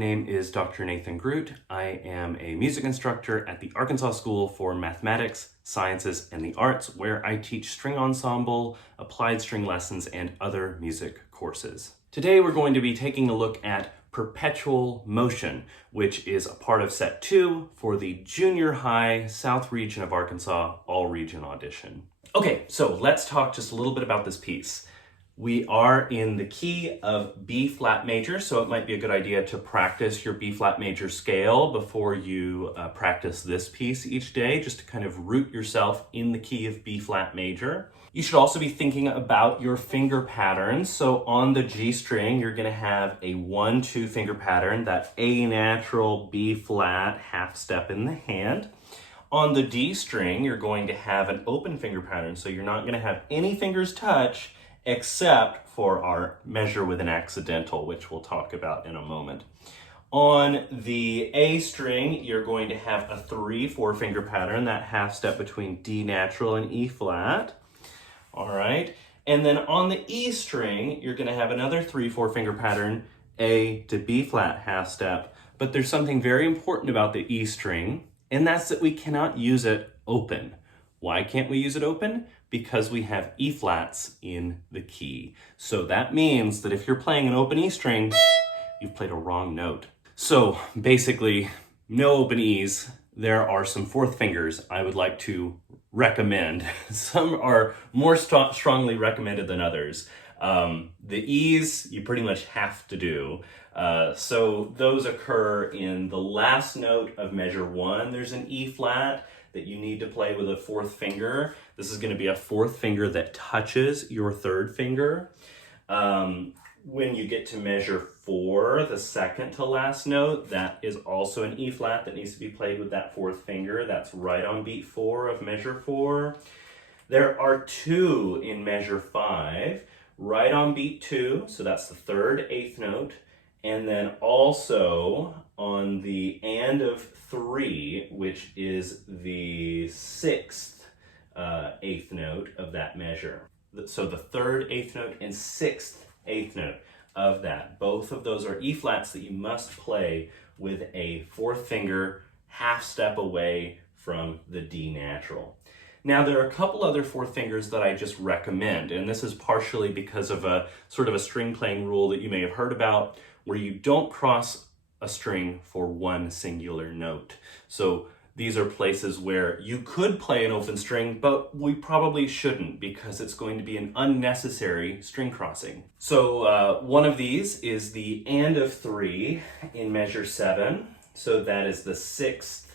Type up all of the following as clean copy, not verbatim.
name is Dr. Nathan Groot. I am a music instructor at the Arkansas School for Mathematics, Sciences, and the Arts, where I teach string ensemble, applied string lessons, and other music courses. Today we're going to be taking a look at Perpetual Motion, which is a part of set 2 for the junior high South region of Arkansas all-region audition. Okay, so let's talk just a little bit about this piece. We are in the key of B flat major, so it might be a good idea to practice your B flat major scale before you practice this piece each day, just to kind of root yourself in the key of B flat major. You should also be thinking about your finger patterns. So on the G string, you're going to have a 1-2 finger pattern, that A natural, B flat, half step in the hand. On the D string, you're going to have an open finger pattern, so you're not going to have any fingers touch except for our measure with an accidental, which we'll talk about in a moment. On the A string, you're going to have a 3-4 finger pattern, that half step between D natural and E flat. All right. And then on the E string, you're going to have another 3-4 finger pattern, A to B flat half step. But there's something very important about the E string, and that's that we cannot use it open. Why can't we use it open? Because we have E flats in the key. So that means that if you're playing an open E string, you've played a wrong note. So basically, no open E's. There are some fourth fingers I would like to recommend. Some are more strongly recommended than others. The E's you pretty much have to do. So those occur in the last note of measure 1. There's an E flat that you need to play with a fourth finger. This is going to be a fourth finger that touches your third finger. When you get to measure 4, the second to last note, that is also an E flat that needs to be played with that fourth finger. That's right on beat 4 of measure 4. There are 2 in measure 5, right on beat 2, so that's the third eighth note. And then also on the and of 3, which is the 6th eighth note of that measure. So the third eighth note and 6th eighth note of that. Both of those are E flats that you must play with a fourth finger half step away from the D natural. Now there are a couple other fourth fingers that I just recommend, and this is partially because of a sort of a string playing rule that you may have heard about, where you don't cross a string for one singular note. So these are places where you could play an open string, but we probably shouldn't because it's going to be an unnecessary string crossing. So one of these is the and of 3 in measure 7. So that is the 6th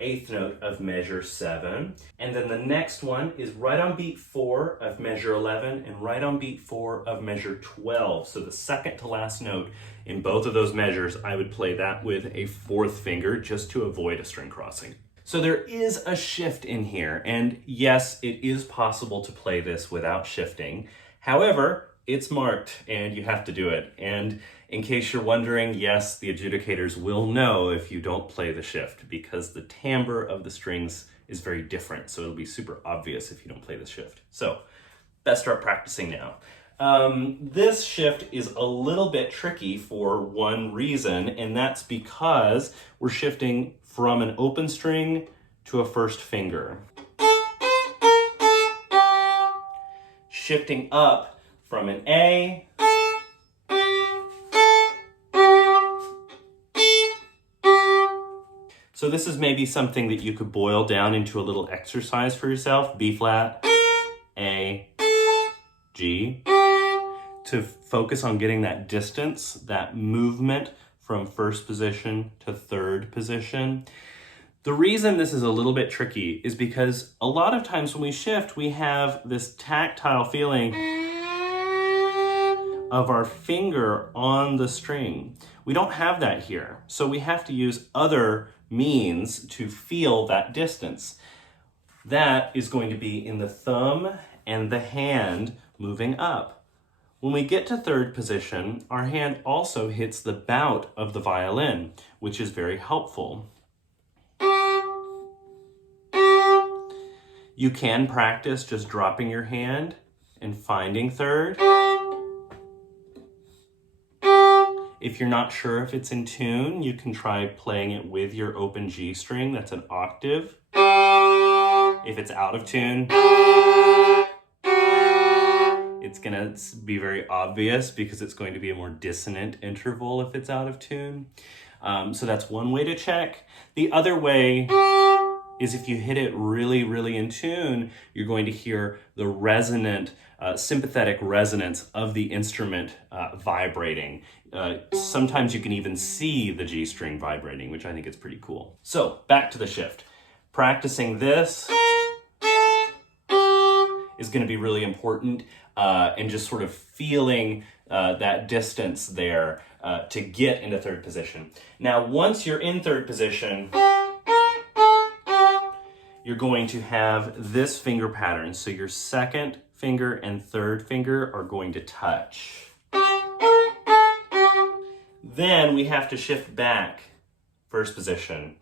eighth note of measure 7. And then the next one is right on beat 4 of measure 11 and right on beat 4 of measure 12. So the second to last note in both of those measures, I would play that with a fourth finger just to avoid a string crossing. So there is a shift in here, and yes, it is possible to play this without shifting. However, it's marked and you have to do it. And in case you're wondering, yes, the adjudicators will know if you don't play the shift because the timbre of the strings is very different. So it'll be super obvious if you don't play the shift. So let's start practicing now. This shift is a little bit tricky for one reason, and that's because we're shifting from an open string to a first finger. Shifting up from an A So this is maybe something that you could boil down into a little exercise for yourself. B flat, A, G. To focus on getting that distance, that movement from first position to third position. The reason this is a little bit tricky is because a lot of times when we shift, we have this tactile feeling of our finger on the string. We don't have that here, so we have to use other means to feel that distance. That is going to be in the thumb and the hand moving up. When we get to third position, our hand also hits the bout of the violin, which is very helpful. You can practice just dropping your hand and finding third. If If you're not sure if it's in tune, you can try playing it with your open G string. That's an octave. If it's out of tune, it's gonna be very obvious because it's going to be a more dissonant interval if it's out of tune. So that's one way to check. The other way is if you hit it really, really in tune, you're going to hear the resonant, sympathetic resonance of the instrument vibrating. Sometimes you can even see the G string vibrating, which I think is pretty cool. So back to the shift. Practicing this is going to be really important, and just sort of feeling that distance there to get into third position. Now, once you're in third position, you're going to have this finger pattern. So your second finger and third finger are going to touch. Then we have to shift back, first position.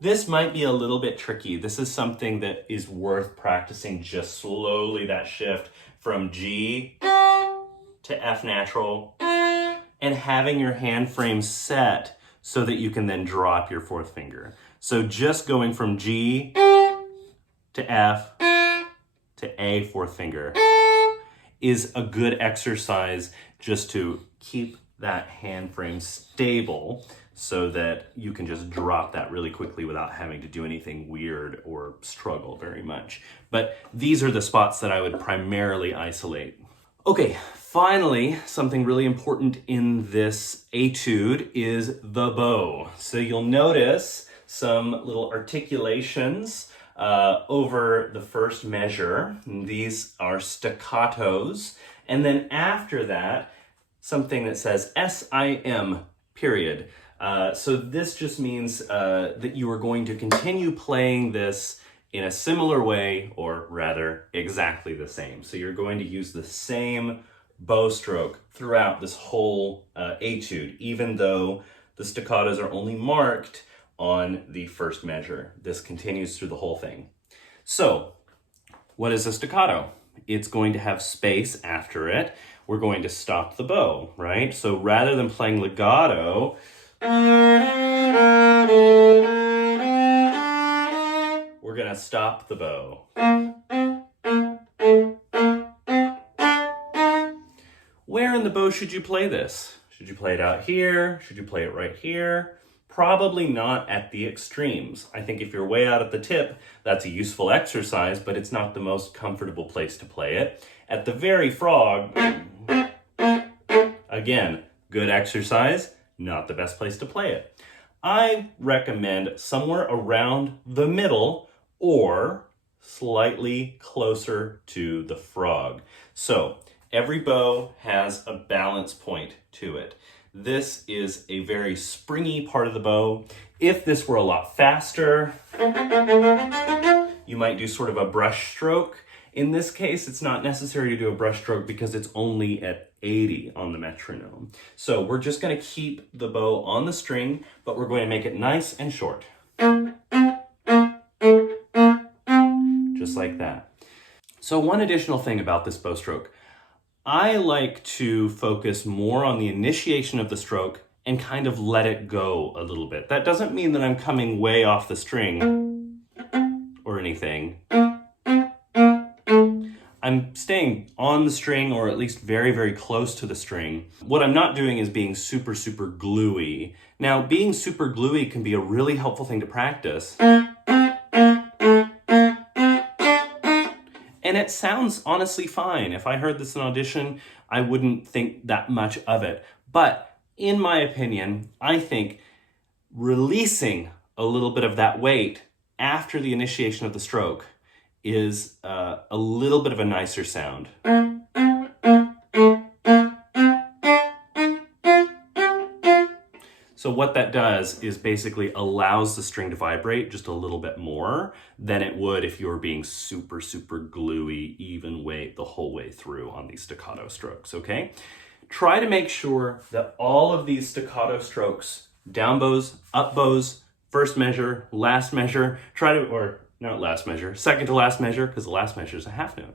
This might be a little bit tricky. This is something that is worth practicing, just slowly, that shift from G to F natural, and having your hand frame set so that you can then drop your fourth finger. So just going from G to F to A, fourth finger, is a good exercise just to keep that hand frame stable so that you can just drop that really quickly without having to do anything weird or struggle very much. But these are the spots that I would primarily isolate. Okay, finally, something really important in this etude is the bow. So you'll notice some little articulations over the first measure. These are staccatos. And then after that, something that says S-I-M, period. So this just means that you are going to continue playing this in a similar way, or rather exactly the same. So you're going to use the same bow stroke throughout this whole etude, even though the staccatos are only marked on the first measure. This continues through the whole thing. So what is a staccato? It's going to have space after it. We're going to stop the bow, right? So rather than playing legato, we're gonna stop the bow. Where in the bow should you play this? Should you play it out here? Should you play it right here? Probably not at the extremes. I think if you're way out at the tip, that's a useful exercise, but it's not the most comfortable place to play it. At the very frog, again, good exercise, not the best place to play it. I recommend somewhere around the middle or slightly closer to the frog. So every bow has a balance point to it. This is a very springy part of the bow. If this were a lot faster, you might do sort of a brush stroke. In this case, it's not necessary to do a brush stroke because it's only at 80 on the metronome. So we're just going to keep the bow on the string, but we're going to make it nice and short. Just like that. So one additional thing about this bow stroke, I like to focus more on the initiation of the stroke and kind of let it go a little bit. That doesn't mean that I'm coming way off the string or anything. I'm staying on the string, or at least very, very close to the string. What I'm not doing is being super, super gluey. Now, being super gluey can be a really helpful thing to practice. And it sounds honestly fine. If I heard this in audition, I wouldn't think that much of it. But in my opinion, I think releasing a little bit of that weight after the initiation of the stroke is a little bit of a nicer sound. So what that does is basically allows the string to vibrate just a little bit more than it would if you were being super, super gluey, even weight the whole way through on these staccato strokes, okay? Try to make sure that all of these staccato strokes, down bows, up bows, first measure, last measure, not last measure, second to last measure, because the last measure is a half note.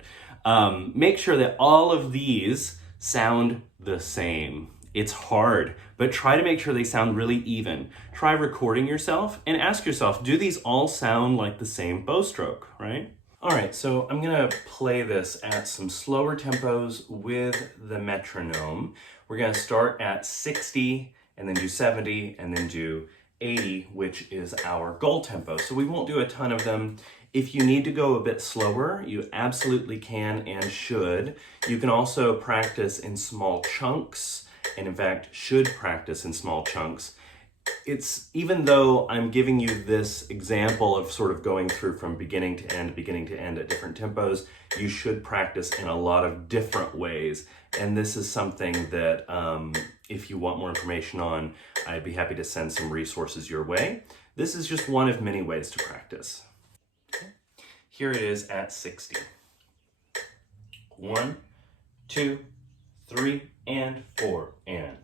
Make sure that all of these sound the same. It's hard, but try to make sure they sound really even. Try recording yourself and ask yourself, do these all sound like the same bow stroke, right? All right, so I'm gonna play this at some slower tempos with the metronome. We're gonna start at 60 and then do 70 and then do 80, which is our goal tempo. So we won't do a ton of them. If you need to go a bit slower, you absolutely can and should. You can also practice in small chunks, and in fact should practice in small chunks. It's, even though I'm giving you this example of sort of going through from beginning to end at different tempos, you should practice in a lot of different ways. And this is something that if you want more information on, I'd be happy to send some resources your way. This is just one of many ways to practice. Okay. Here it is at 60. 1, 2, 3, and 4, and.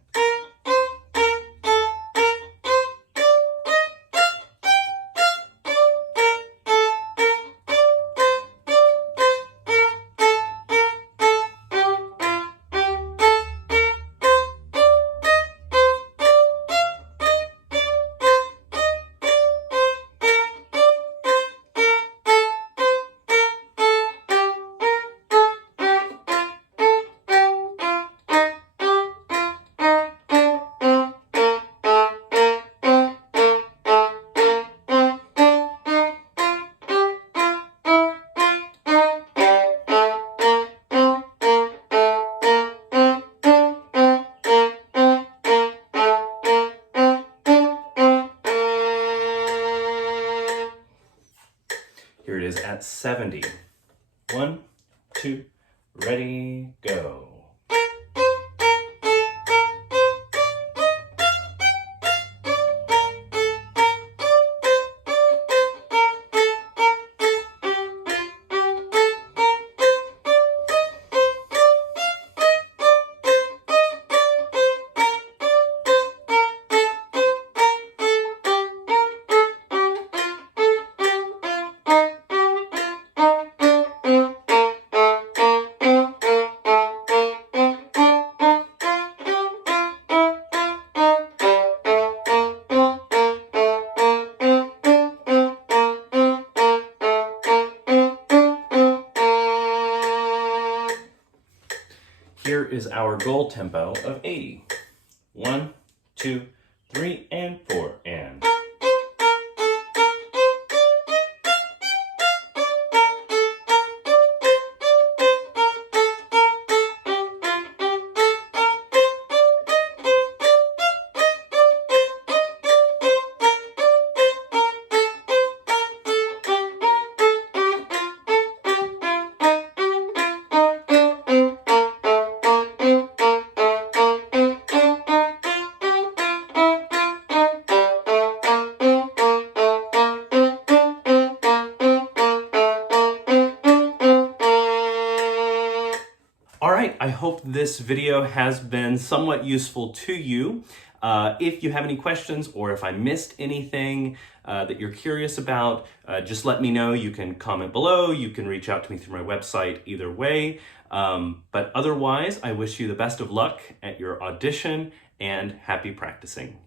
Here it is at 70. 1, 2, ready, go. Here is our goal tempo of 80. 1, 2, 3, and 4, and. All right, I hope this video has been somewhat useful to you. If you have any questions or if I missed anything that you're curious about, just let me know. You can comment below, you can reach out to me through my website, either way. But otherwise, I wish you the best of luck at your audition and happy practicing.